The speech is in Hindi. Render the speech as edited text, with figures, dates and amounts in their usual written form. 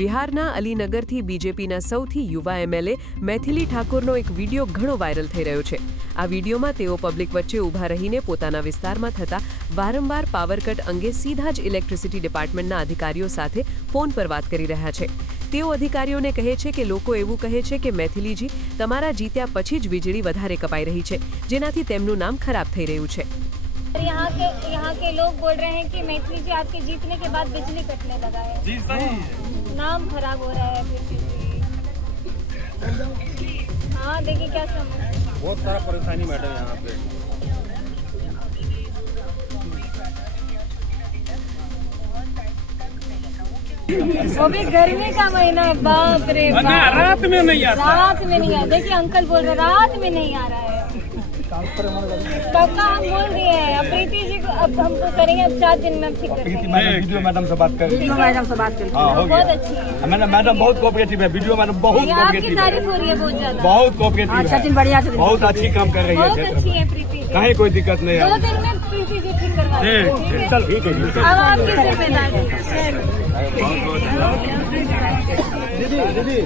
બિહારના અલીનગરથી બીજેપીના સૌથી યુવા એમએલએ મૈથિલી ઠાકોરનો એક વિડીયો ઘણો વાયરલ થઈ રહ્યો છે। આ વિડીયોમાં તેઓ પબ્લિક વચ્ચે ઊભા રહીને પોતાના વિસ્તારમાં થતા વારંવાર પાવર કટ અંગે સીધા જ ઇલેક્ટ્રિસિટી ડિપાર્ટમેન્ટના અધિકારીઓ સાથે ફોન પર વાત કરી રહ્યા છે। તેઓ અધિકારીઓને કહે છે કે લોકો એવું કહે છે કે મૈથિલીજી તમારા જીત્યા પછી જ વીજળી વધારે કપાઈ રહી છે, જેનાથી તેમનું નામ ખરાબ થઈ રહ્યું છે। यहाँ के लोग बोल रहे हैं कि मैथिली जी आपके जीतने के बाद बिजली कटने लगा है। जी सही है। नाम खराब हो रहा है फिर हाँ देखिए क्या समझ बहुत सारा परेशानी मैडम यहाँ पे। वो भी गर्मी का महीना है, बाप रे बाप। रात में नहीं आता। रात में नहीं आता। देखिए अंकल बोल रहे रात में नहीं आ रहा है। पक्का हम बोल दिए हैं। अब प्रीति जी को अब हमको करेंगे, अब 4 दिन में हम ठीक कर देंगे। वीडियो मैडम से बात कर। वीडियो मैडम से बात कर। बहुत अच्छी है मैडम, बहुत कोऑपरेटिव है। वीडियो मैडम बहुत आपकी कोऑपरेटिव तारीफ है, हो रही है बहुत ज्यादा। बहुत कोऑपरेटिव है, बढ़िया बहुत अच्छी काम कर रही बहुत है। अच्छी है प्रीति जी। कहीं कोई दिक्कत नहीं 2 है। दिन में प्रीति जी ठीक करवा देंगे। चल ठीक है। अब आपकी जिम्मेदारी दीदी